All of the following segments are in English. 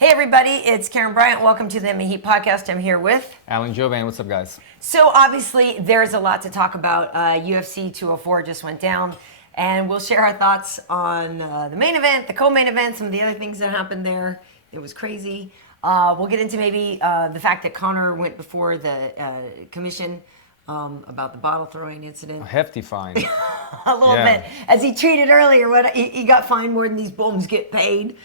Hey everybody, it's Karyn Bryant. Welcome to the MMA podcast. I'm here with Jouban. What's up, guys? So obviously there's a lot to talk about. UFC 204 just went down, and we'll share our thoughts on the main event, the co-main event, some of the other things that happened there. It was crazy. We'll get into maybe the fact that Conor went before the commission about the bottle throwing incident. A hefty fine. A little bit. As he tweeted earlier, he got fined more than these bums get paid.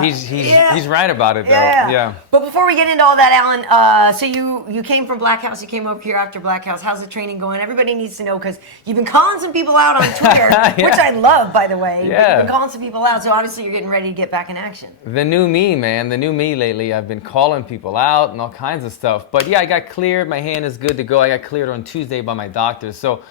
He's right about it, though. Yeah. But before we get into all that, Alan, so you came from Black House, you came over here after Black House. How's the training going? Everybody needs to know because you've been calling some people out on Twitter, which I love, by the way. Yeah. You've been calling some people out, so obviously you're getting ready to get back in action. The new me, man. The new me lately. I've been calling people out and all kinds of stuff. But yeah, I got cleared. My hand is good to go. I got cleared on Tuesday by my doctor. So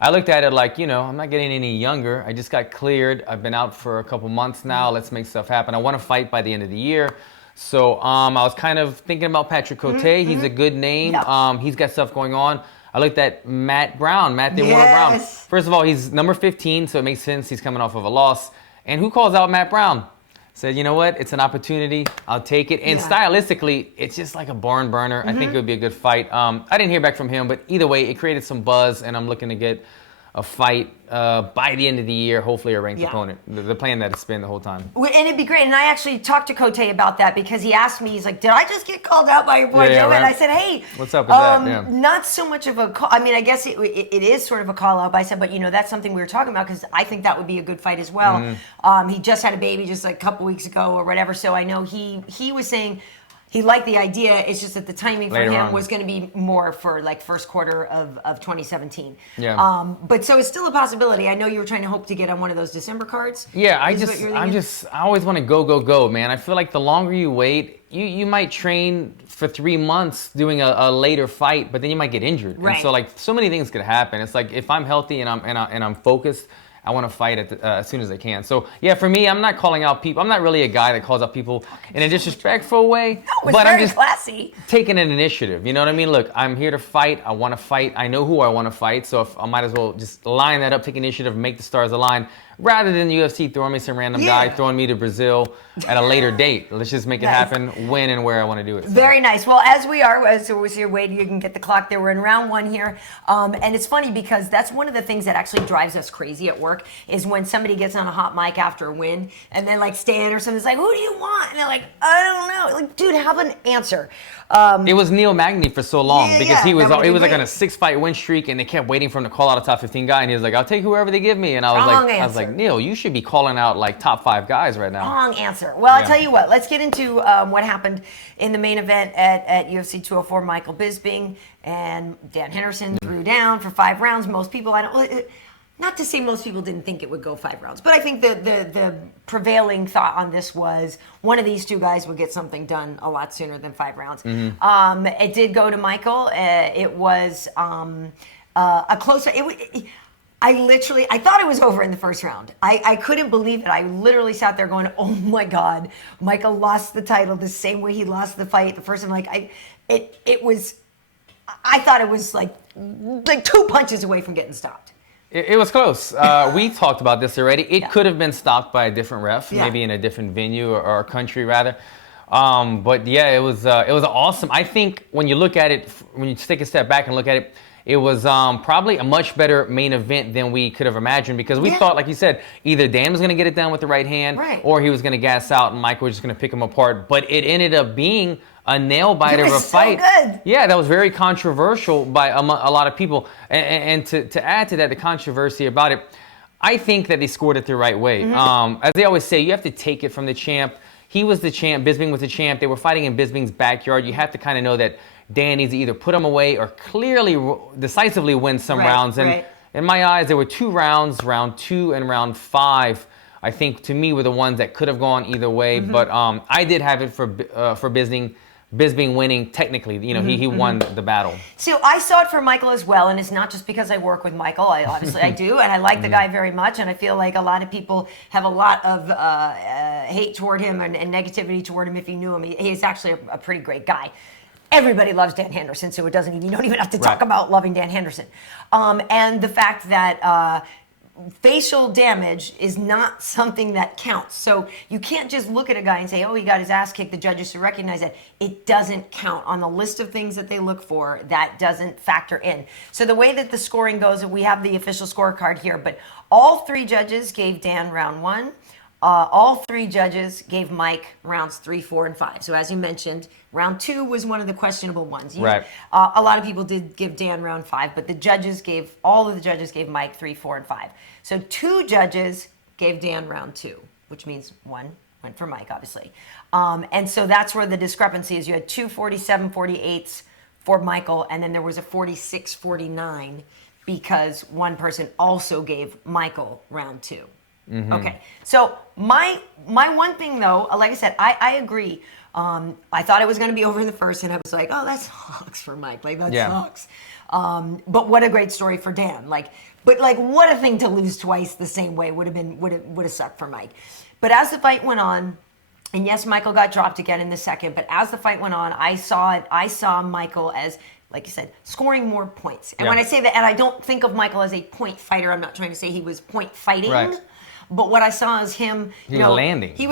I looked at it like, I'm not getting any younger. I just got cleared. I've been out for a couple months now. Let's make stuff happen. I want to fight by the end of the year. So I was kind of thinking about Patrick Cote. He's a good name. Yep. He's got stuff going on. I looked at Matt Brown, Matt the Immortal Brown. First of all, he's number 15, so it makes sense. He's coming off of a loss. And who calls out Matt Brown? Said, you know what? It's an opportunity. I'll take it. And stylistically, it's just like a barn burner. I think it would be a good fight. I didn't hear back from him, but either way, it created some buzz, and I'm looking to get a fight by the end of the year, hopefully a ranked opponent. The plan that it's been the whole time. And it'd be great. And I actually talked to Cote about that because he asked me, he's like, did I just get called out by your boy Joe? Right. And I said, hey. What's up with that? Yeah. Not so much of a call. I mean, I guess it is sort of a call out. But I said, but that's something we were talking about because I think that would be a good fight as well. He just had a baby just like a couple weeks ago or whatever. So I know he was saying he liked the idea. It's just that the timing for him was going to be more for like first quarter of 2017. Yeah. But so it's still a possibility. I know you were trying to hope to get on one of those December cards. Yeah, I always want to go, man. I feel like the longer you wait, you might train for 3 months doing a later fight, but then you might get injured. Right. And so like so many things could happen. It's like if I'm healthy and I'm focused, I want to fight as soon as I can. So, yeah, for me, I'm not calling out people. I'm not really a guy that calls out people in a disrespectful way. No, but I'm just classy. Taking an initiative. You know what I mean? Look, I'm here to fight. I want to fight. I know who I want to fight. So if I might as well just line that up, take initiative, make the stars align, rather than UFC throwing me some random guy, throwing me to Brazil at a later date. Let's just make it happen when and where I want to do it. So. Very nice. Well, as we're here, Wade, you can get the clock there. We're in round one here. And it's funny because that's one of the things that actually drives us crazy at work is when somebody gets on a hot mic after a win and then like Stan or something's like, who do you want? And they're like, I don't know. Like, dude, have an answer. It was Neil Magny for so long because he was like on a 6-fight win streak and they kept waiting for him to call out a top 15 guy and he was like, I'll take whoever they give me. And I was like, Neil, you should be calling out like top 5 guys right now. Wrong answer. Well, I'll tell you what. Let's get into what happened in the main event at UFC 204. Michael Bisping and Dan Henderson threw down for 5 rounds. Most people, not to say most people didn't think it would go 5 rounds, but I think the prevailing thought on this was one of these two guys would get something done a lot sooner than 5 rounds. It did go to Michael. It was a close. I thought it was over in the first round. I couldn't believe it. I literally sat there going, oh my God, Michael lost the title the same way he lost the fight the first time. I thought it was like 2 punches away from getting stopped. It was close. We talked about this already. It could have been stopped by a different ref, maybe in a different venue or country rather. But yeah, it was awesome. I think when you look at it, when you take a step back and look at it, it was probably a much better main event than we could have imagined because we thought, like you said, either Dan was going to get it done with the right hand or he was going to gas out and Michael was just going to pick him apart. But it ended up being a nail-biter of a fight. Good. Yeah, that was very controversial by a lot of people. And to add to that, the controversy about it, I think that they scored it the right way. As they always say, you have to take it from the champ. He was the champ. Bisping was the champ. They were fighting in Bisping's backyard. You have to kind of know that Dan needs to either put him away or clearly, decisively win some rounds. And in my eyes, there were 2 rounds, round 2 and round 5, I think, to me, were the ones that could have gone either way. But I did have it for Bisping winning technically. He won the battle. So I saw it for Michael as well, and it's not just because I work with Michael. I do, and I like the guy very much, and I feel like a lot of people have a lot of hate toward him and negativity toward him if you knew him. He's actually a pretty great guy. Everybody loves Dan Henderson, so you don't even have to talk about loving Dan Henderson. And the fact that facial damage is not something that counts. So you can't just look at a guy and say, oh, he got his ass kicked. The judges should recognize that. It doesn't count on the list of things that they look for. That doesn't factor in. So the way that the scoring goes, we have the official scorecard here, but all 3 judges gave Dan round 1. All 3 judges gave Mike rounds 3, 4, and 5. So as you mentioned, round 2 was one of the questionable ones. Right. A lot of people did give Dan round 5, but all of the judges gave Mike 3, 4, and 5. So 2 judges gave Dan round 2, which means 1 went for Mike, obviously. And so that's where the discrepancy is. You had 2 47-48s for Michael, and then there was a 46-49 because one person also gave Michael round 2. Mm-hmm. Okay, so my one thing though, like I said, I agree. I thought it was going to be over in the first, and I was like, oh, that sucks for Mike. Like that sucks. But what a great story for Dan. But what a thing to lose twice the same way would have sucked for Mike. But as the fight went on, and yes, Michael got dropped again in the second. But as the fight went on, I saw Michael as, like you said, scoring more points. And when I say that, and I don't think of Michael as a point fighter. I'm not trying to say he was point fighting. Right. But what I saw is him, He was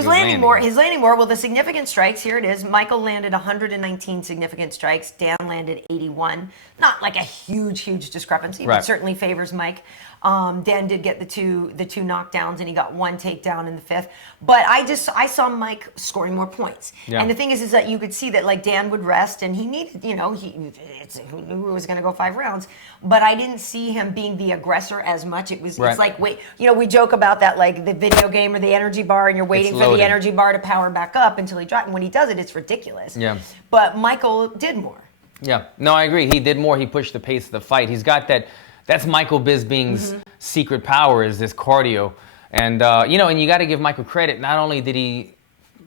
landing more. He's landing more. Well, the significant strikes, here it is. Michael landed 119 significant strikes. Dan landed 81. Not like a huge discrepancy, but certainly favors Mike. Dan did get the two knockdowns, and he got 1 takedown in the 5th. But I saw Mike scoring more points. Yeah. And the thing is that you could see that Dan would rest, and he needed, he knew it was going to go 5 rounds. But I didn't see him being the aggressor as much. It's like, wait, we joke about that, like the video game or the energy bar, and you're waiting for the energy bar to power back up until he drops. And when he does it, it's ridiculous. Yeah. But Michael did more. Yeah. No, I agree. He did more. He pushed the pace of the fight. He's got that. That's Michael Bisping's secret power, is this cardio. And, and you got to give Michael credit. Not only did he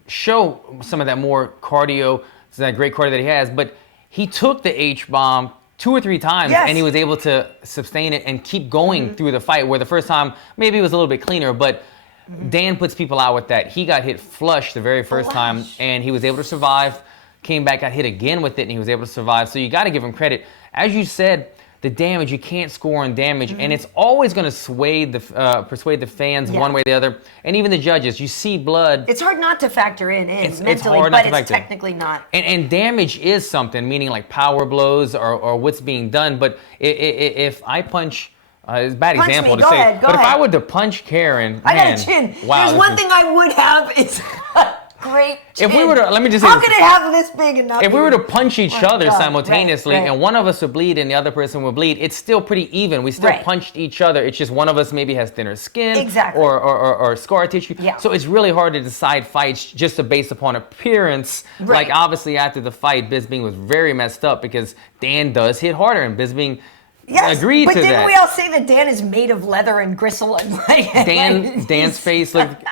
show some of that more cardio, that great cardio that he has, but he took the H-bomb 2 or 3 times, and he was able to sustain it and keep going through the fight, where the first time maybe it was a little bit cleaner, but Dan puts people out with that. He got hit flush the very first time, and he was able to survive, came back, got hit again with it, and he was able to survive. So you got to give him credit. As you said, the damage, you can't score on damage, and it's always going to persuade the fans one way or the other, and even the judges. You see blood. It's hard not to factor in mentally, but it's technically not. And damage is something, meaning like power blows or what's being done. But if I punch, it's a bad example to say, but if I were to punch Karyn, I got a chin. Wow, there's one thing I would have is great chin. If we were to, let me just say, how could it have this big enough? If we were to punch each other simultaneously, and one of us would bleed and the other person would bleed, it's still pretty even. We still punched each other. It's just one of us maybe has thinner skin or scar tissue. Yeah. So it's really hard to decide fights just based upon appearance. Right. Like obviously after the fight, Bisping was very messed up because Dan does hit harder, and Bisping agreed to that. But didn't we all say that Dan is made of leather and gristle and Dan's face looked,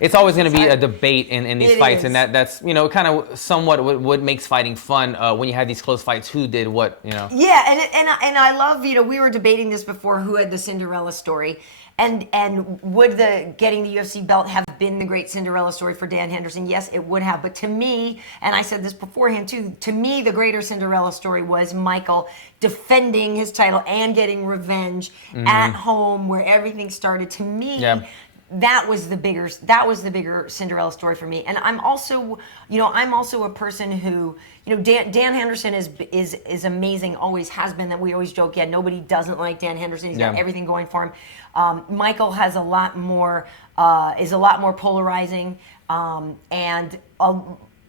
it's always going to be a debate in these fights, and that's kind of somewhat what makes fighting fun when you have these close fights. Who did what, Yeah, and I love, we were debating this before, who had the Cinderella story, and would getting the UFC belt have been the great Cinderella story for Dan Henderson? Yes, it would have. But to me, and I said this beforehand too, to me the greater Cinderella story was Michael defending his title and getting revenge at home, where everything started. To me. Yeah. That was the bigger Cinderella story for me. And I'm also a person who, Dan Henderson is amazing, always has been. That we always joke, nobody doesn't like Dan Henderson. He's got everything going for him. Michael has is a lot more polarizing, and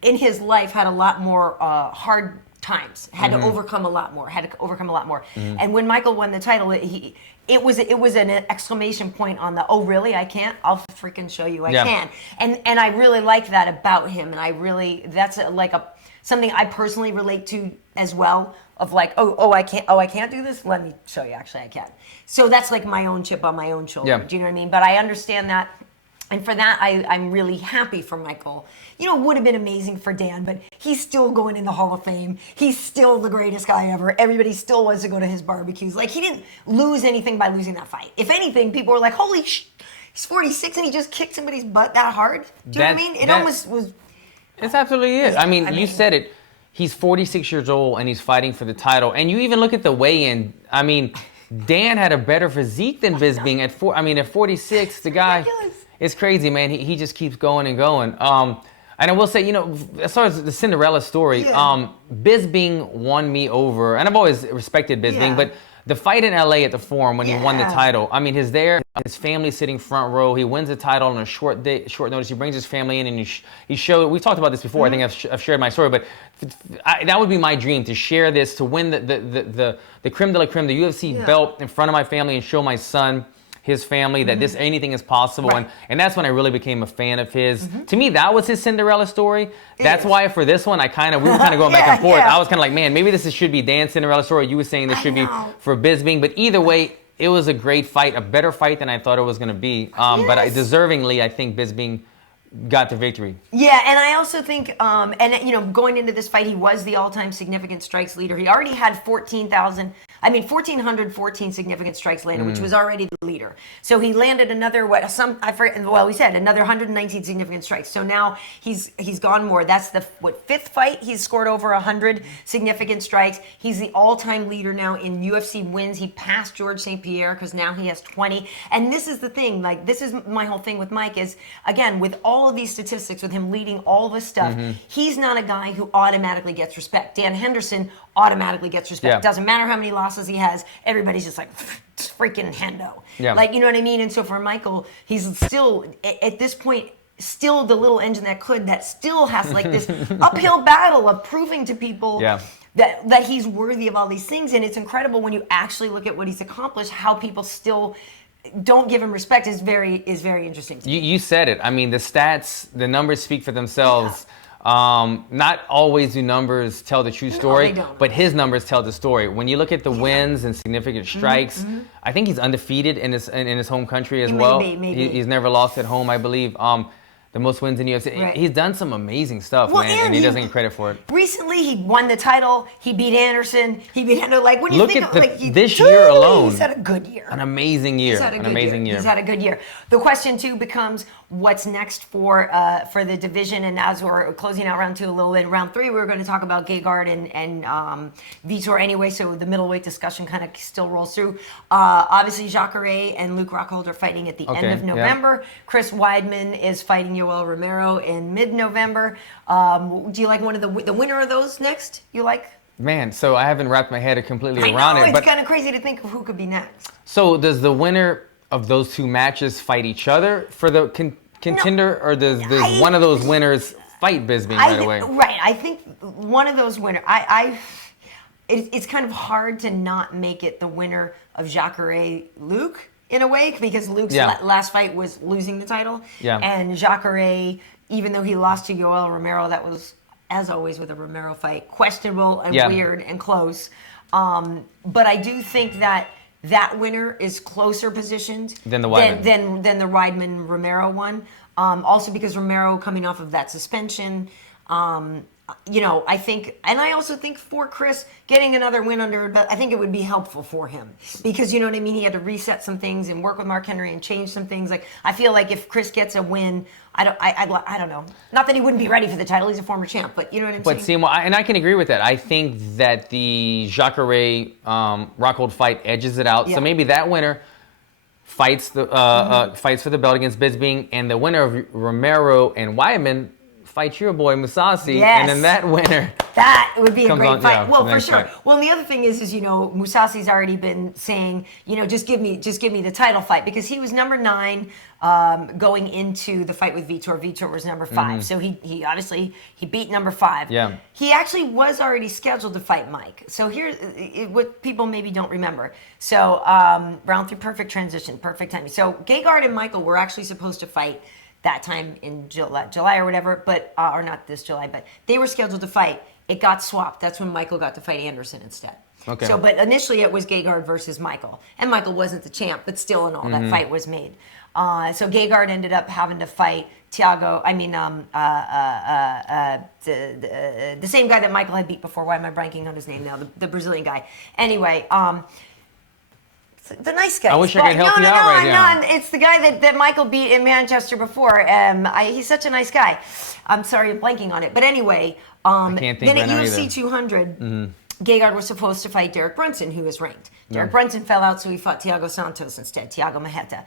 in his life had a lot more hard times, had to overcome a lot more, And when Michael won the title, it was an exclamation point on the, oh really, I can't? I'll freaking show you I can. And I really like that about him, and that's something I personally relate to as well, of like, I can't do this? Let me show you, actually I can. So that's like my own chip on my own shoulder. Yeah. Do you know what I mean? But I understand that. And for that, I'm really happy for Michael. It would have been amazing for Dan, but he's still going in the Hall of Fame. He's still the greatest guy ever. Everybody still wants to go to his barbecues. Like, he didn't lose anything by losing that fight. If anything, people were like, holy he's 46 and he just kicked somebody's butt that hard. Do you know what I mean? It almost was... It's absolutely it. I mean, you said it. He's 46 years old and he's fighting for the title. And you even look at the weigh-in. I mean... Dan had a better physique than Bisping at 46. The guy is crazy, man. He just keeps going and going. And I will say, as far as the Cinderella story, Bisping won me over, and I've always respected Bisping, but the fight in LA at the Forum when he won the title, I mean, his family sitting front row. He wins the title on a short notice. He brings his family in, and he showed. We talked about this before. I think I've shared my story, but that would be my dream, to share this, to win the creme de la creme, the UFC belt in front of my family, and show my son, his family, that anything is possible. Right. And that's when I really became a fan of his. To me, that was his Cinderella story. That's why for this one, we were kind of going back and forth. I was kind of like, man, maybe this should be Dan's Cinderella story. You were saying this should be for Bisping. But either way, it was a great fight, a better fight than I thought it was going to be. But deservingly, I think Bisping got the victory. Yeah, and I also think, going into this fight, he was the all-time significant strikes leader. He already had 1,414 significant strikes landed, which was already the leader. So he landed another, we said another 119 significant strikes. So now he's gone more. That's the fifth fight he's scored over 100 significant strikes. He's the all-time leader now in UFC wins. He passed George St. Pierre because now he has 20. And this is the thing, this is my whole thing with Mike is, again, with all of these statistics, with him leading all this stuff, he's not a guy who automatically gets respect. Dan Henderson automatically gets respect. Yeah. Doesn't matter how many losses he has, everybody's just like, it's freaking Hendo. Yeah. You know what I mean? And so for Michael, he's still, at this point, still the little engine that still has this uphill battle of proving to people that he's worthy of all these things. And it's incredible when you actually look at what he's accomplished, how people still don't give him respect is very interesting to me. You said it. I mean, the stats, the numbers speak for themselves. Not always do numbers tell the true story, but his numbers tell the story. When you look at the wins and significant strikes, I think he's undefeated in his home country as well. Maybe. He's never lost at home, I believe. The most wins in UFC. Right. He's done some amazing stuff, man, and he doesn't get credit for it. Recently, he won the title. He beat Anderson. He beat Hendo. When you look think at this year alone, he's had a good year. An amazing year. He's had a good year. The question too becomes, what's next for the division? And as we're closing out round 2 a little in round 3, we're going to talk about Gegard and Vitor anyway. So the middleweight discussion kind of still rolls through. Obviously, Jacare and Luke Rockhold are fighting at the end of November. Yeah. Chris Weidman is fighting Yoel Romero in mid-November. Do you like one of the winner of those next? You like? Man, so I haven't wrapped my head completely around it. It's kind of crazy to think of who could be next. So does the winner of those 2 matches fight each other for the contender, or does one of those winners fight Bisping right away? Right. I think one of those winners. It's kind of hard to not make it the winner of Jacare Luke in a way, because Luke's last fight was losing the title. Yeah. And Jacare, even though he lost to Yoel Romero, that was, as always with a Romero fight, questionable and weird and close. But I do think that winner is closer positioned than the Weidman Romero one. Also because Romero coming off of that suspension. I think, and I also think for Chris getting another win under, but I think it would be helpful for him because you know what I mean. He had to reset some things and work with Mark Henry and change some things. I feel like if Chris gets a win, I don't know. Not that he wouldn't be ready for the title. He's a former champ, but you know what I'm saying. But and I can agree with that. I think that the Jacare Rockhold fight edges it out. Yeah. So maybe that winner fights fights for the belt against Bisping, and the winner of Romero and Weidman fight your boy Mousasi, and then that winner. That would be a great fight. Yeah, well, for sure. Fight. Well, and the other thing is Mousasi's already been saying, just give me the title fight, because he was number 9 going into the fight with Vitor. Vitor was number 5, so he obviously beat number 5. Yeah. He actually was already scheduled to fight Mike. So here's what people maybe don't remember. So round 3, perfect transition, perfect timing. So Gegard and Michael were actually supposed to fight that time in July or whatever, but or not this July, but they were scheduled to fight. It got swapped. That's when Michael got to fight Anderson instead. Okay. So, but initially it was Gegard versus Michael, and Michael wasn't the champ, but still, in all, that fight was made. So Gegard ended up having to fight the same guy that Michael had beat before. Why am I blanking on his name now? The Brazilian guy. Anyway. The nice guy. I wish I could help you out right now. It's the guy that Michael beat in Manchester before. He's such a nice guy. I'm sorry, I'm blanking on it. But anyway, I can't think then right at UFC 200, Gegard was supposed to fight Derek Brunson, who is ranked. Derek Brunson fell out, so he fought Thiago Santos instead, Thiago Maheta.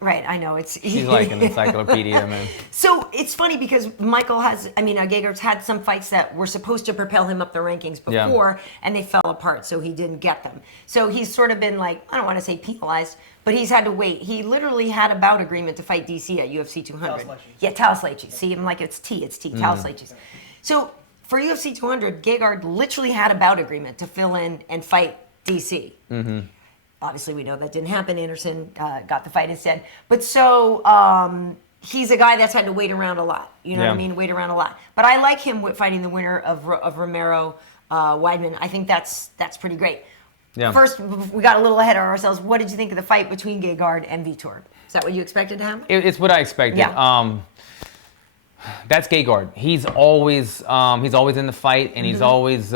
Right, I know. She's like an encyclopedia, man. So it's funny because Gegard's had some fights that were supposed to propel him up the rankings before, and they fell apart, so he didn't get them. So he's sort of been like, I don't want to say penalized, but he's had to wait. He literally had a bout agreement to fight DC at UFC 200. Yeah, Talis Leitchis. See, I'm like, it's T, Talis Leitchis. So for UFC 200, Gegard literally had a bout agreement to fill in and fight DC. Mm-hmm. Obviously, we know that didn't happen. Anderson got the fight instead. But so he's a guy that's had to wait around a lot. You know what I mean? Wait around a lot. But I like him fighting the winner of Romero Weidman. I think that's pretty great. Yeah. First, we got a little ahead of ourselves. What did you think of the fight between Gegard and Vitor? Is that what you expected to happen? It's what I expected. Yeah. That's Gegard. He's always in the fight, and he's always.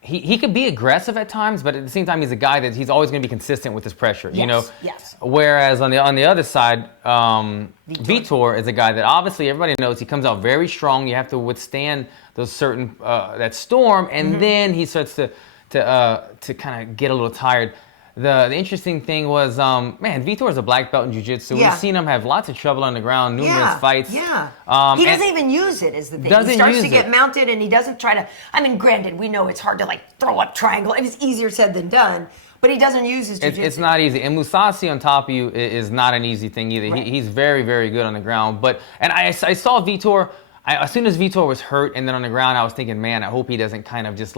He could be aggressive at times, but at the same time, he's a guy that he's always going to be consistent with his pressure. Yes, you know. Yes. Whereas on the other side, Vitor is a guy that obviously everybody knows he comes out very strong. You have to withstand those certain that storm, and then he starts to kind of get a little tired. The interesting thing was, Vitor is a black belt in jiu-jitsu. Yeah. We've seen him have lots of trouble on the ground, numerous fights. Yeah. He doesn't even use it, is the thing. He starts to get mounted, and he doesn't try to. I mean, granted, we know it's hard to throw up triangle. It's easier said than done. But he doesn't use his jiu-jitsu. It's not easy. And Mousasi on top of you is not an easy thing either. Right. He's very, very good on the ground. And I saw Vitor. As soon as Vitor was hurt and then on the ground, I was thinking, man, I hope he doesn't kind of just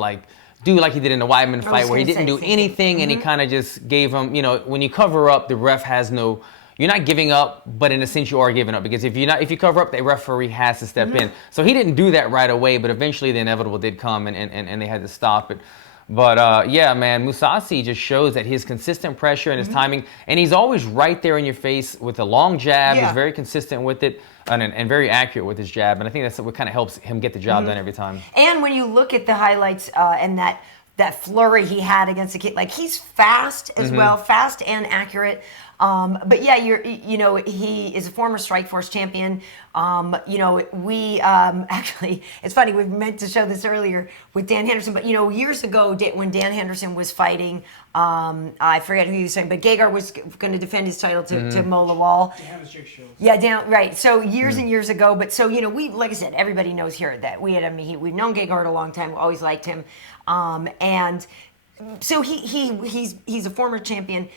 do like he did in the Weidman fight where he didn't do anything and he kind of just gave him, when you cover up, the ref has no, you're not giving up, but in a sense you are giving up because if you cover up, the referee has to step in. So he didn't do that right away, but eventually the inevitable did come and they had to stop it. But Mousasi just shows that his consistent pressure and his timing, and he's always right there in your face with a long jab. He's very consistent with it and very accurate with his jab. And I think that's what kind of helps him get the job done every time. And when you look at the highlights and that flurry he had against the kid, he's fast as well, fast and accurate. But yeah, he is a former Strikeforce champion. We actually, it's funny, we meant to show this earlier with Dan Henderson, but years ago when Dan Henderson was fighting, I forget who he was saying, but Gegard was going to defend his title to Mo Lawal. Yeah, right. So years and years ago, but so, we, like I said, everybody knows here that we've known Gegard a long time, always liked him. And so he's a former champion.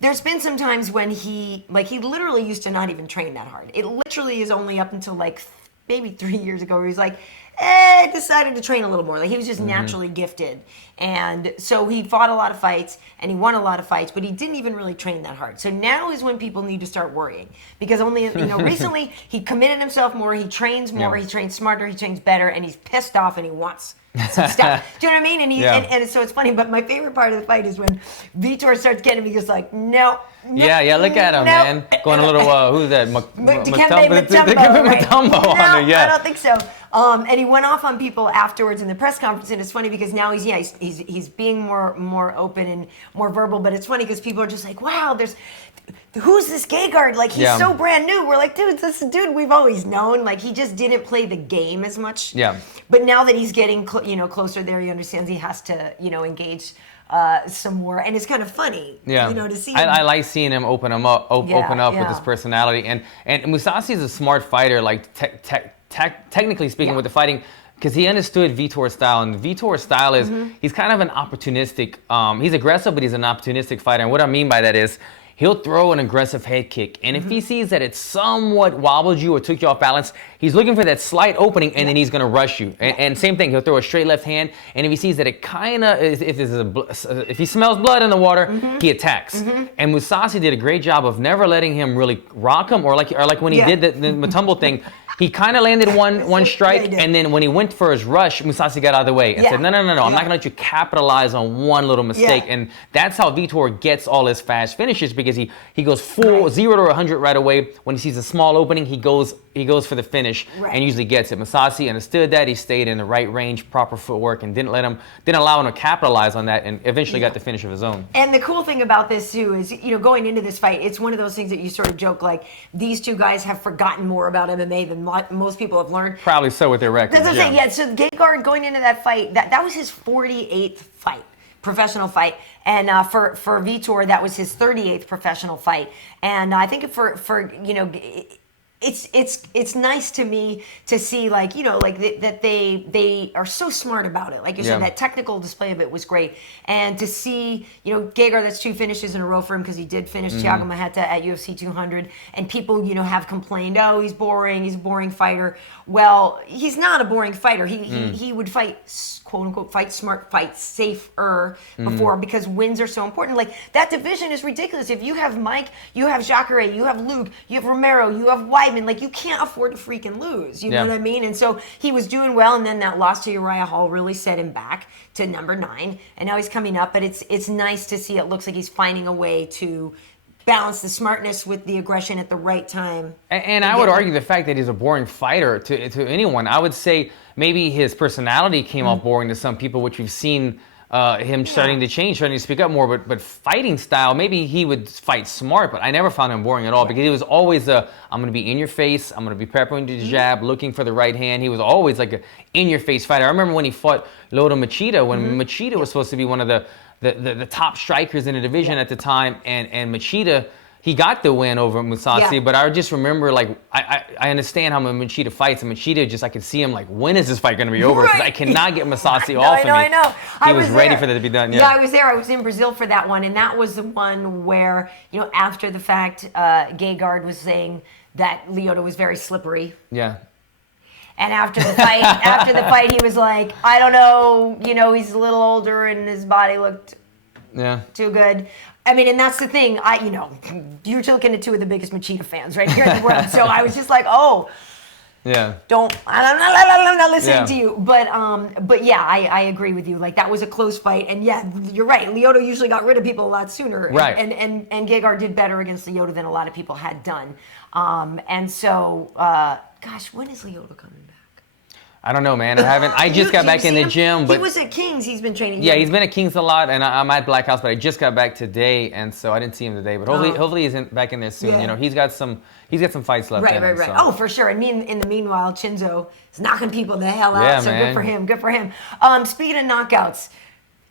There's been some times when he literally used to not even train that hard. It literally is only up until maybe 3 years ago where he's decided to train a little more. He was just naturally gifted. And so he fought a lot of fights and he won a lot of fights, but he didn't even really train that hard. So now is when people need to start worrying because only, recently he committed himself more, he trains more, he trains smarter, he trains better, and he's pissed off and he wants some stuff. Do you know what I mean? And so it's funny, but my favorite part of the fight is when Vitor starts getting him, he goes no. Yeah, look at him, man. Going a little, who's that? Mutombo, right? I don't think so. And he went off on people afterwards in the press conference, and it's funny because now he's being more open and more verbal, but it's funny because people are just wow, who's this Gegard? He's so brand new. We're dude, this is a dude we've always known. He just didn't play the game as much. Yeah. But now that he's getting closer there, he understands he has to engage some more, and it's kind of funny. To see him. I like seeing him open up with his personality, and Mousasi is a smart fighter. Technically speaking, with the fighting. Because he understood Vitor's style, and Vitor's style is he's kind of an opportunistic. He's aggressive, but he's an opportunistic fighter. And what I mean by that is he'll throw an aggressive head kick, and if he sees that it somewhat wobbled you or took you off balance, he's looking for that slight opening, and then he's going to rush you. And same thing, he'll throw a straight left hand, and if he sees that it kind of if he smells blood in the water, he attacks. And Mousasi did a great job of never letting him really rock him, or like when he did the Mutombo thing. He kind of landed one strike, and then when he went for his rush, Mousasi got out of the way and said, no, I'm not going to let you capitalize on one little mistake. And that's how Vitor gets all his fast finishes, because he goes full 0 to 100 right away. When he sees a small opening, he goes for the finish and usually gets it. Mousasi understood that. He stayed in the right range, proper footwork, and didn't allow him to capitalize on that, and eventually got the finish of his own. And the cool thing about this too is, going into this fight, it's one of those things that you sort of joke these two guys have forgotten more about MMA than most people have learned. Probably so with their record. That's what I'm saying. Yeah. So Gegard going into that fight, that was his 48th fight. Professional fight, and for Vitor, that was his 38th professional fight, and I think for you know, it's nice to me to see like, you know, like that they are so smart about it. Like you said, that technical display of it was great, and to see, you know, Gegard, that's 2 finishes in a row for him because he did finish H.E.A.T at UFC 200, and people, you know, have complained, oh, he's a boring fighter. Well, he's not a boring fighter. He would fight, quote unquote, fight smart, fight safer before, because wins are so important. Like, that division is ridiculous. If you have Mike, you have Jacare, you have Luke, you have Romero, you have Weidman, like, you can't afford to freaking lose. You know what I mean? And so he was doing well, and then that loss to Uriah Hall really set him back to number 9, and now he's coming up. But it's nice to see. It looks like he's finding a way to balance the smartness with the aggression at the right time. And I would argue the fact that he's a boring fighter to anyone. I would say maybe his personality came off boring to some people, which we've seen him starting to change, starting to speak up more. But fighting style, maybe he would fight smart, but I never found him boring at all, because he was always I'm going to be in your face, I'm going to be prepping to the jab, looking for the right hand. He was always like a in-your-face fighter. I remember when he fought Lyoto Machida, when Machida was supposed to be one of the top strikers in the division at the time, and Machida, he got the win over Mousasi, but I just remember, like, I understand how Machida fights, and Machida just, I could see him like, when is this fight going to be over? Because I cannot get Mousasi off of me. I know. He was ready for that to be done. Yeah, I was there. I was in Brazil for that one, and that was the one where, you know, after the fact, Gegard was saying that Lyoto was very slippery. Yeah. And after the fight, he was like, I don't know, you know, he's a little older and his body looked too good. I mean, and that's the thing. You know, you're looking at 2 of the biggest Machida fans right here in the world. So I was just like, oh, I'm not listening to you. But yeah, I agree with you. Like, that was a close fight, and yeah, you're right. Lyoto usually got rid of people a lot sooner, right? And Gegard did better against Lyoto than a lot of people had done. And so, gosh, when is Lyoto coming back? I don't know, man. I just got back in the gym. But he was at King's. He's been training. Yeah, he's been at King's a lot, and I'm at Black House, but I just got back today, and so I didn't see him today. But hopefully he's back in there soon. You know, he's got some fights left. Right. So. Oh, for sure. And in the meanwhile, Chinzo is knocking people the hell out. Yeah, so man. Good for him. Speaking of knockouts,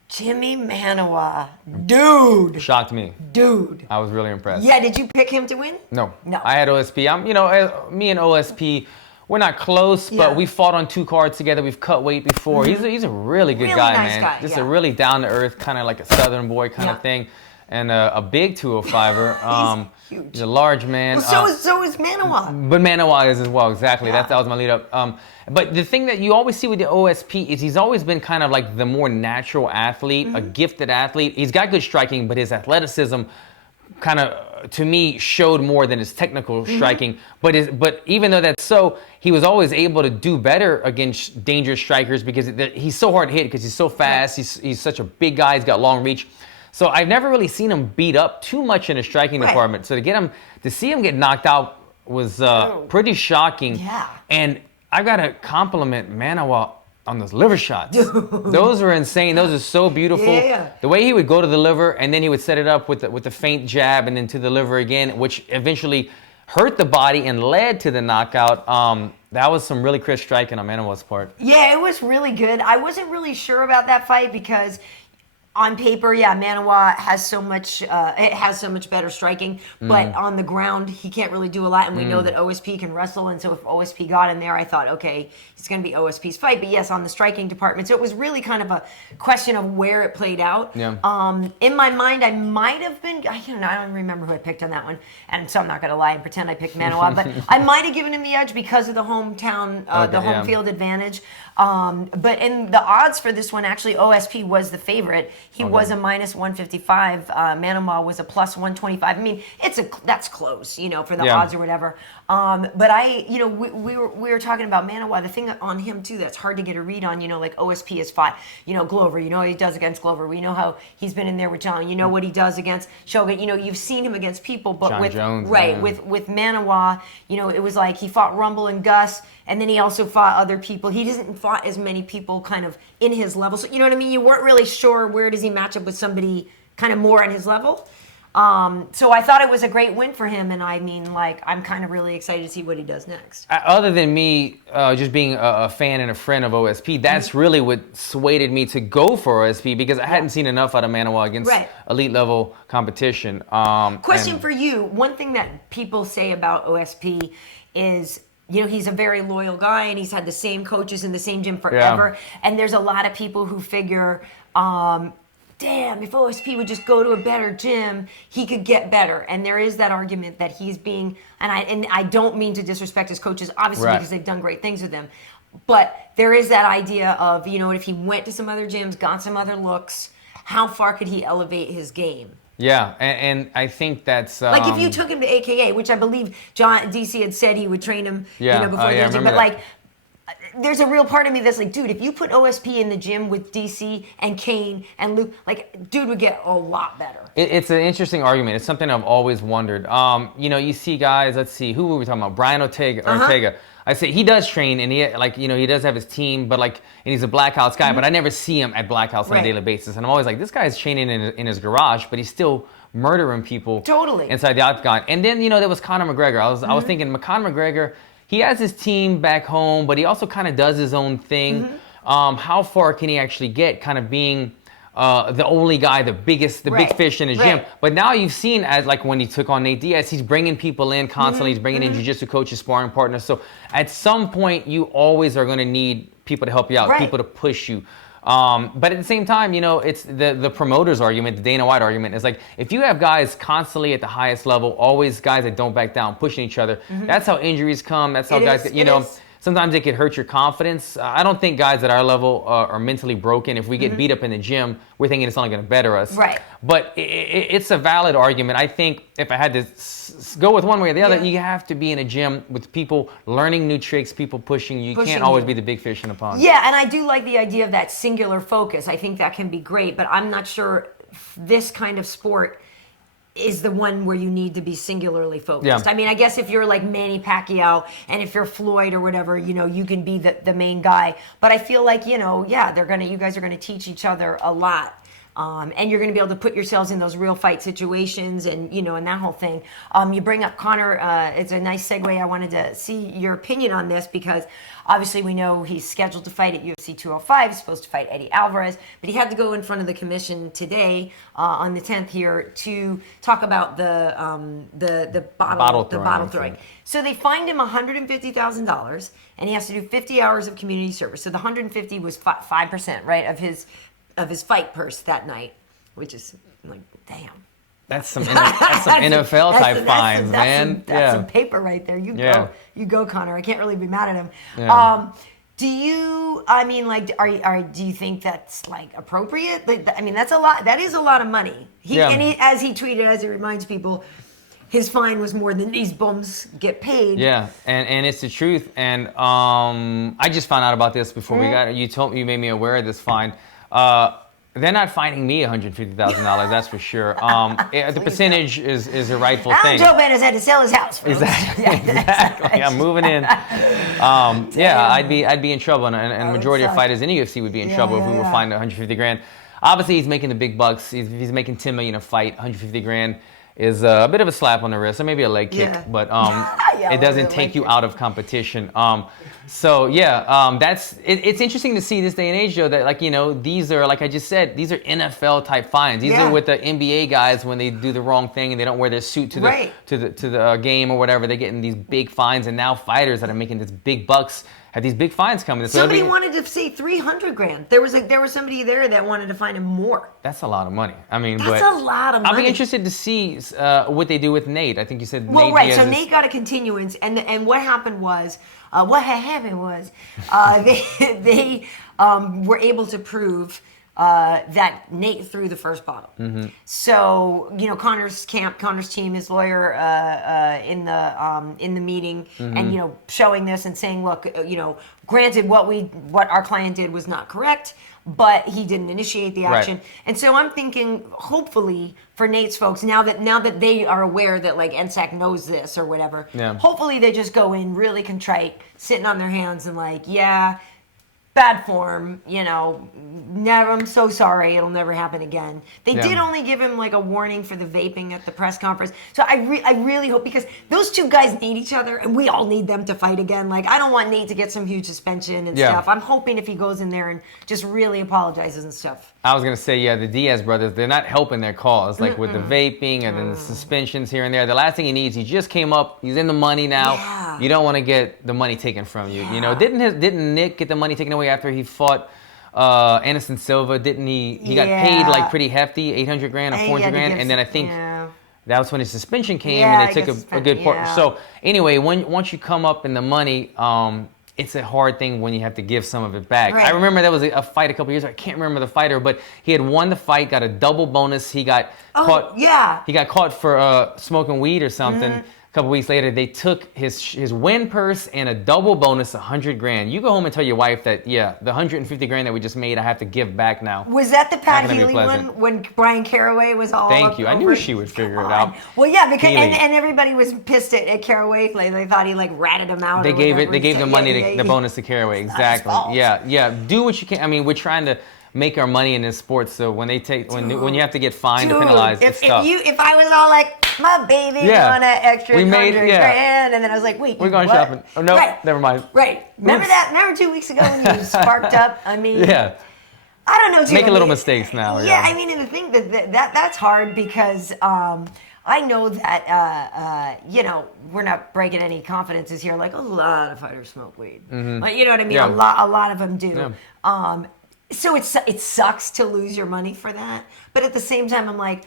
Jimi Manuwa, dude. Shocked me. Dude. I was really impressed. Yeah, did you pick him to win? No. I had OSP. Me and OSP, we're not close, but we fought on 2 cards together. We've cut weight before. He's a really good guy, nice man. Guy, Just a really down-to-earth, kind of like a Southern boy kind of thing. And a big 205er. He's huge. He's a large man. Well, so is Manuwa. But Manuwa is as well, exactly. That was my lead up. But the thing that you always see with the OSP is he's always been kind of like the more natural athlete, a gifted athlete. He's got good striking, but his athleticism kind of, to me, showed more than his technical striking. But even though that's so, he was always able to do better against dangerous strikers, because he's so hard to hit, because he's so fast. He's such a big guy. He's got long reach. So I've never really seen him beat up too much in the striking department. So to see him get knocked out was pretty shocking. Yeah. And I gotta compliment Manuwa on those liver shots. Those were insane. Those are so beautiful. Yeah. The way he would go to the liver, and then he would set it up with the feint jab, and then to the liver again, which eventually hurt the body and led to the knockout. That was some really crisp striking on Manuwa's part. Yeah, it was really good. I wasn't really sure about that fight because on paper, Manuwa has so much better striking, but on the ground he can't really do a lot, and we know that OSP can wrestle, and so if OSP got in there, I thought, okay, it's going to be OSP's fight. But yes, on the striking department, so it was really kind of a question of where it played out. Yeah. In my mind, I might have been, I don't even remember who I picked on that one, and so I'm not going to lie and pretend I picked Manuwa, but I might have given him the edge because of the hometown, the home field advantage. But in the odds for this one, actually, OSP was the favorite. He was a minus 155. Manuwa was a plus 125. I mean, that's close, for the odds or whatever. But we were talking about Manuwa. The thing on him too that's hard to get a read on, like OSP has fought, Glover. You know what he does against Glover. We know how he's been in there with John. You know what he does against Shogun. You've seen him against people, but John with Jones, with Manuwa, it was like he fought Rumble and Gus, and then he also fought other people. He doesn't fought as many people kind of in his level. So you know what I mean? You weren't really sure where does he match up with somebody kind of more on his level. So I thought it was a great win for him, and I mean, like, I'm kind of really excited to see what he does next. Other than me just being a fan and a friend of OSP, that's really what swayed me to go for OSP, because I hadn't seen enough out of Manuwa against elite level competition. Question for you. One thing that people say about OSP is, you know, he's a very loyal guy and he's had the same coaches in the same gym forever. And there's a lot of people who figure, damn, if OSP would just go to a better gym, he could get better. And there is that argument that he's being, and I don't mean to disrespect his coaches, obviously, because they've done great things with him. But there is that idea of, you know, if he went to some other gyms, got some other looks, how far could he elevate his game? Yeah, and I think that's... like if you took him to AKA, which I believe DC had said he would train him, you know, before the gym, but like, there's a real part of me that's like, dude, if you put OSP in the gym with DC and Kane and Luke, like, dude would get a lot better. It's an interesting argument. It's something I've always wondered. You know, you see guys, let's see, who were we talking about? Bryant Ortega. I say he does train, and he, like, you know, he does have his team, but like, and he's a Black House guy, but I never see him at Black House on a daily basis. And I'm always like, this guy's training in his garage, but he's still murdering people inside the octagon. And then, you know, there was Conor McGregor. I was thinking, Conor McGregor, he has his team back home, but he also kind of does his own thing. How far can he actually get, kind of being the only guy, the big fish in his gym? But now you've seen, as like when he took on Nate Diaz, he's bringing people in constantly. He's bringing in jiu-jitsu coaches, sparring partners. So at some point, you always are going to need people to help you out, people to push you. But at the same time, you know, it's the promoter's argument, the Dana White argument is like, if you have guys constantly at the highest level, always guys that don't back down, pushing each other, that's how injuries come. That's how guys get, you know, sometimes it could hurt your confidence. I don't think guys at our level are mentally broken. If we get beat up in the gym, we're thinking it's only going to better us. But it's a valid argument. I think if I had to go with one way or the other, you have to be in a gym with people learning new tricks, people pushing you. You can't always be the big fish in the pond. Yeah, and I do like the idea of that singular focus. I think that can be great, but I'm not sure this kind of sport is the one where you need to be singularly focused. I mean, I guess if you're like Manny Pacquiao and if you're Floyd or whatever, you know, you can be the main guy. But I feel like, you know, you guys are gonna teach each other a lot. And you're going to be able to put yourselves in those real fight situations and, you know, and that whole thing. You bring up Conor. It's a nice segue. I wanted to see your opinion on this because obviously we know he's scheduled to fight at UFC 205. He's supposed to fight Eddie Alvarez, but he had to go in front of the commission today on the 10th here to talk about the bottle throwing. So they fined him $150,000 and he has to do 50 hours of community service. So the 150 was 5%, right, of his fight purse that night, which is like, damn. That's some NFL type fines, man. That's some paper right there. You go, Conor. I can't really be mad at him. Do you? I mean, like, do you think that's like appropriate? I mean, that's a lot. That is a lot of money. As he tweeted, as he reminds people, his fine was more than these bums get paid. Yeah, and it's the truth. And I just found out about this before we got it. You made me aware of this fine. They're not fining me $150,000, that's for sure. The percentage is a rightful thing. Jouban has had to sell his house. Folks. Exactly. I'm moving in. I'd be in trouble, and majority of fighters in the UFC would be in trouble if we were fined $150,000. Obviously, he's making the big bucks. He's making $10 million a fight. $150,000 is a bit of a slap on the wrist, or maybe a leg kick, but it doesn't take you out of competition. It's interesting to see this day and age, though, that, like, you know, these are, like I just said, these are NFL type fines. These are with the NBA guys when they do the wrong thing and they don't wear their suit to the game or whatever. They're getting these big fines, and now fighters that are making these big bucks have these big fines coming. Somebody wanted to say $300,000. There was somebody there that wanted to fine him more. That's a lot of money. I mean, that's a lot of money. I'll be interested to see what they do with Nate. I think you said Nate. Right. So Nate got a continuance, and what happened was, they were able to prove that Nate threw the first bottle. So, you know, Conor's team, his lawyer in the meeting, and, you know, showing this and saying, look, you know, granted what our client did was not correct, but he didn't initiate the action. And so I'm thinking, hopefully for Nate's folks, now that they are aware that, like, NSAC knows this or whatever, hopefully they just go in really contrite, sitting on their hands and like, bad form, you know, never, I'm so sorry, it'll never happen again. They did only give him like a warning for the vaping at the press conference. So I really hope, because those two guys need each other and we all need them to fight again. Like, I don't want Nate to get some huge suspension and stuff. I'm hoping if he goes in there and just really apologizes and stuff. I was going to say, yeah, the Diaz brothers, they're not helping their cause, like with the vaping and then the suspensions here and there. The last thing he needs, he just came up, he's in the money now. Yeah. You don't want to get the money taken from you. You know, didn't Nick get the money taken away after he fought Anderson Silva? Didn't he? He got paid like pretty hefty, 800 grand or 400 grand, and then I think that was when his suspension came, and they took a good part. So anyway, once you come up in the money, it's a hard thing when you have to give some of it back. I remember there was a fight a couple years ago. I can't remember the fighter, but he had won the fight, got a double bonus. He got caught. Yeah. He got caught for smoking weed or something. A couple weeks later, they took his win purse and a double bonus, 100 grand. You go home and tell your wife that, yeah, the 150 grand that we just made, I have to give back now. Was that the Pat Healy one when Brian Caraway was all Thank you. I knew she would figure it out. Well, yeah, because and everybody was pissed at Caraway. Like, they thought he like ratted him out. They gave the money, the bonus to Caraway. Exactly. Yeah. Do what you can. I mean, we're trying to make our money in this sport, so when you have to get fined or penalized, it's tough. If I was all like, my baby's on an extra 100 grand, and then I was like, wait, we're going shopping. Oh no, never mind. Right. Remember that? Remember 2 weeks ago when you sparked up? I mean, I don't know. Making little mistakes now. Yeah, I mean, and the thing that's hard because I know that you know, we're not breaking any confidences here. Like, a lot of fighters smoke weed. Like, you know what I mean? A lot of them do. So it sucks to lose your money for that, but at the same time, I'm like,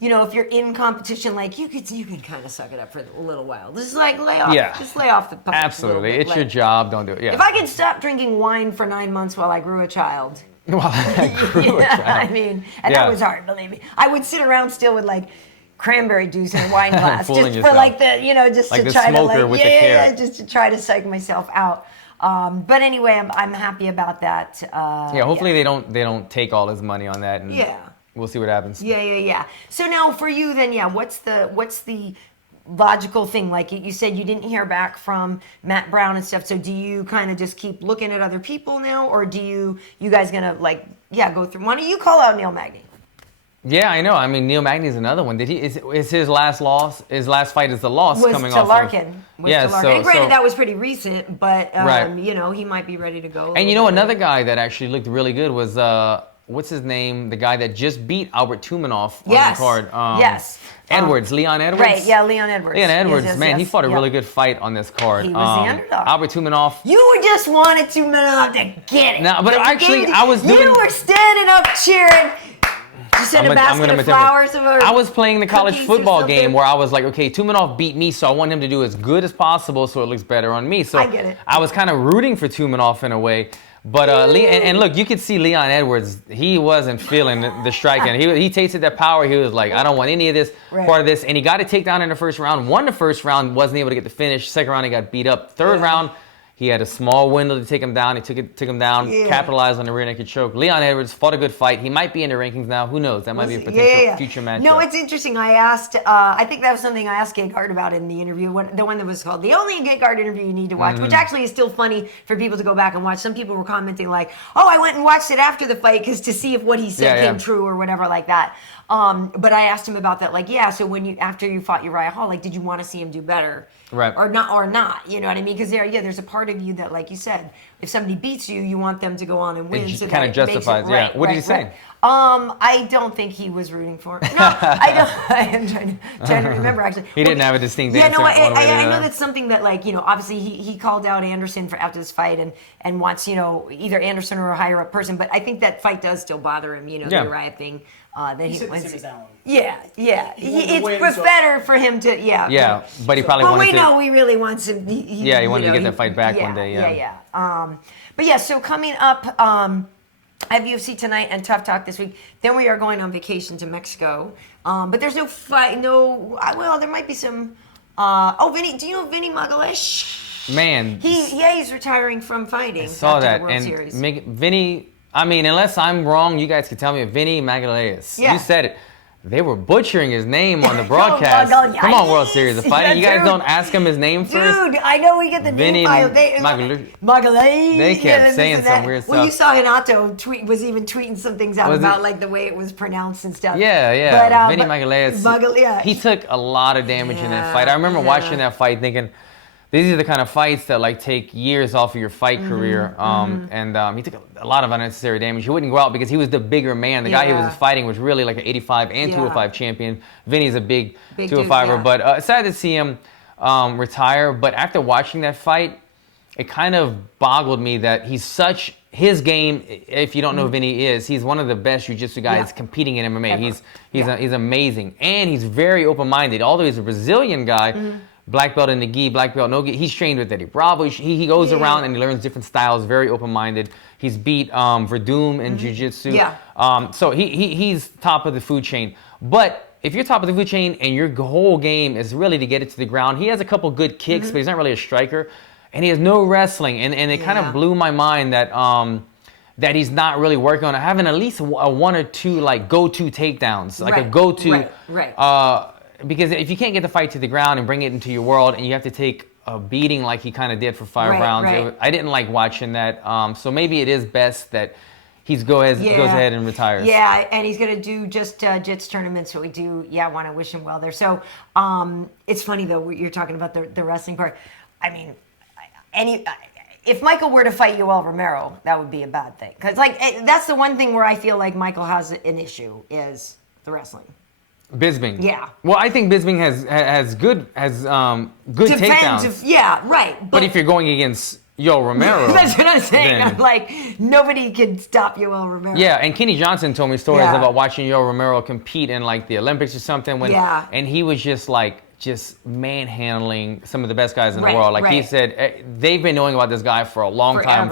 you know, if you're in competition, like you can kind of suck it up for a little while. Just like lay off, just lay off the pipe. Absolutely, it's your job. Don't do it. Yeah. If I could stop drinking wine for 9 months while I grew a child. I mean, and that was hard. Believe me, I would sit around still with like cranberry juice in a wine glass, just for like the, you know, just like to the try smoker to like with the carrot. just to try to psych myself out. But anyway, I'm happy about that. Hopefully they don't take all his money on that, and we'll see what happens. Yeah. So now for you then, what's the logical thing? Like you said, you didn't hear back from Matt Brown and stuff. So do you kind of just keep looking at other people now, or do you guys gonna like go through? Why don't you call out Neil Magny? Yeah, I know. I mean, Neil Magny's another one. Did he? Is his last loss? His last fight is the loss coming off. Larkin. So and granted, that was pretty recent, but you know, he might be ready to go. And you know, another guy that actually looked really good was what's his name? The guy that just beat Albert Tumanov on the card. Edwards, Leon Edwards. Right, yeah, Leon Edwards. Leon Edwards, man, he fought a really good fight on this card. He was the underdog. Albert Tumanov. You just wanted Tumanov to get it. No, but actually, I was doing. You were standing up cheering. You sent a basket of flowers. I was playing the college football game where I was like, okay, Tumanov beat me, so I want him to do as good as possible so it looks better on me. So I get it. I was kind of rooting for Tumanov in a way. But and look, you could see Leon Edwards, he wasn't feeling the striking. He tasted that power. He was like, I don't want any of this, part of this. And he got a takedown in the first round. Won the first round, wasn't able to get the finish. Second round, he got beat up. Third round, he had a small window to take him down. He took him down, capitalized on the rear naked choke. Leon Edwards fought a good fight. He might be in the rankings now. Who knows? That might be a potential future matchup. No, it's interesting. I asked, I think that was something I asked Gegard about in the interview, the one that was called The Only Gegard Interview You Need to Watch, which actually is still funny for people to go back and watch. Some people were commenting like, oh, I went and watched it after the fight because to see if what he said came true or whatever like that. But I asked him about that, like, so after you fought Uriah Hall, like, did you want to see him do better? Right. Or not, you know what I mean? Because there's a part of you that, like you said, if somebody beats you, you want them to go on and win. It kind of justifies, What did he say? I don't think he was rooting for it. No, I don't. I am trying to remember, actually. He didn't have a distinct answer. Yeah, no, I know that's something that, like, you know, obviously he called out Anderson after this fight and wants, you know, either Anderson or a higher up person. But I think that fight does still bother him, you know, the Uriah thing. That he wins. It's better for him to, but he probably wanted to. But we know he really wants him. He wanted to get that fight back one day. But so coming up, I have UFC tonight and Tough Talk this week. Then we are going on vacation to Mexico. But there's no fight. Well, there might be some. Vinny. Do you know Vinny Magalhaes? Man, he's retiring from fighting. I saw that, the World and Series. Vinny. I mean, unless I'm wrong, you guys can tell me. Vinny Magalhaes. Yeah. You said it. they were butchering his name on the broadcast. Come on, World Series of Fighting. You guys don't ask him his name first? Dude, I know we get the name file. They kept saying some weird stuff. Well, you saw Hendo was even tweeting some things out about like the way it was pronounced and stuff. Yeah. Vinny Magalhaes. He took a lot of damage in that fight. I remember watching that fight thinking, these are the kind of fights that like take years off of your fight career. And he took a lot of unnecessary damage. He wouldn't go out because he was the bigger man. The guy he was fighting was really like an 85 and 205 champion. Vinny's a big 205er. But sad to see him retire. But after watching that fight, it kind of boggled me that his game, if you don't know who Vinny is, he's one of the best jiu-jitsu guys competing in MMA. He's amazing. And he's very open-minded. Although he's a Brazilian guy, black belt in the gi, black belt no gi. He's trained with Eddie Bravo. He goes around and he learns different styles. Very open-minded. He's beat Verdum in jiu-jitsu. So he's top of the food chain. But if you're top of the food chain and your whole game is really to get it to the ground, he has a couple good kicks, but he's not really a striker, and he has no wrestling. And it kind of blew my mind that that he's not really working on having at least a one or two like go-to takedowns, like a go-to. Because if you can't get the fight to the ground and bring it into your world, and you have to take a beating like he kind of did for 5 rounds, I didn't like watching that. So maybe it is best that he goes ahead and retires. Yeah, and he's going to do just JITS tournaments, so we do, want to wish him well there. So it's funny, though, you're talking about the wrestling part. I mean, if Michael were to fight Yoel Romero, that would be a bad thing. Because that's the one thing where I feel like Michael has an issue is the wrestling. Bisping. Yeah. Well, I think Bisping has good takedowns. Yeah, right. But if you're going against Yoel Romero, that's what I'm saying. I'm like, nobody can stop Yoel Romero. Yeah, and Kenny Johnson told me stories about watching Yoel Romero compete in like the Olympics or something. And he was just manhandling some of the best guys in the world. Like he said, they've been knowing about this guy for a long time,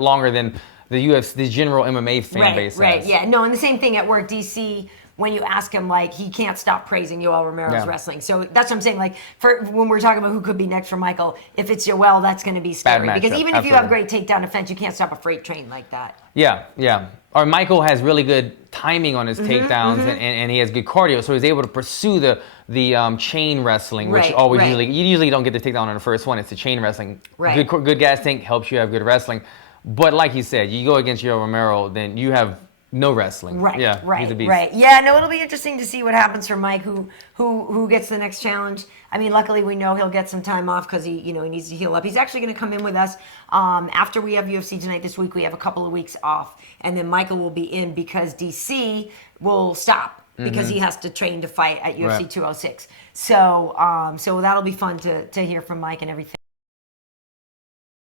longer than the UFC, the general MMA fan base has. Right. Yeah. No, and the same thing at work, DC. When you ask him, like, he can't stop praising Yoel Romero's wrestling. So that's what I'm saying. Like, for when we're talking about who could be next for Michael, if it's Yoel, that's going to be scary. Because even if you have great takedown defense, you can't stop a freight train like that. Yeah. Or Michael has really good timing on his takedowns, and he has good cardio, so he's able to pursue the chain wrestling, which you usually don't get the takedown on the first one. It's the chain wrestling. Right. Good gas tank helps you have good wrestling. But like you said, you go against Yoel Romero, then you have no wrestling. He's a beast. Yeah, no, it'll be interesting to see what happens for Mike, who gets the next challenge. I mean, luckily we know he'll get some time off because he needs to heal up. He's actually going to come in with us after we have UFC tonight this week. We have a couple of weeks off, and then Michael will be in because DC will stop because he has to train to fight at UFC 206. So that'll be fun to hear from Mike and everything.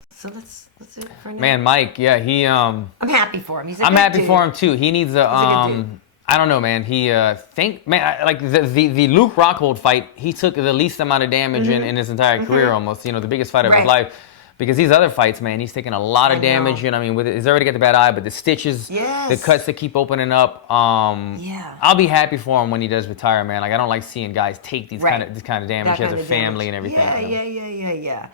So that's it for now. Man, Mike, I'm happy for him. I'm happy for him too. He needs I don't know, man. Like the Luke Rockhold fight, he took the least amount of damage in his entire career almost. The biggest fight of his life. Because these other fights, man, he's taking a lot of damage. I mean, he's already got the bad eye, but the stitches, the cuts that keep opening up. I'll be happy for him when he does retire, man. Like, I don't like seeing guys take this kind of damage as a family and everything. Yeah.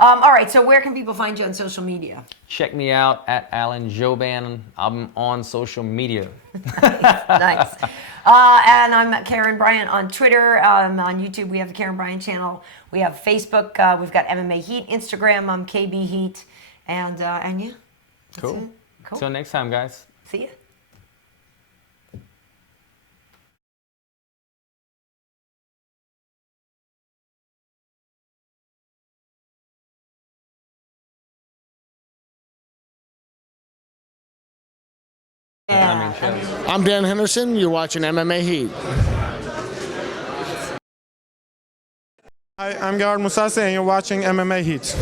All right, so where can people find you on social media? Check me out at Alan Jouban. I'm on social media. Nice. And I'm Karyn Bryant on Twitter. On YouTube, we have the Karyn Bryant channel. We have Facebook. We've got MMA Heat. Instagram, I'm KB Heat. And yeah. Cool. Till next time, guys. See ya. I'm Dan Henderson. You're watching MMA Heat. Hi, I'm Mousasi, and you're watching MMA Heat.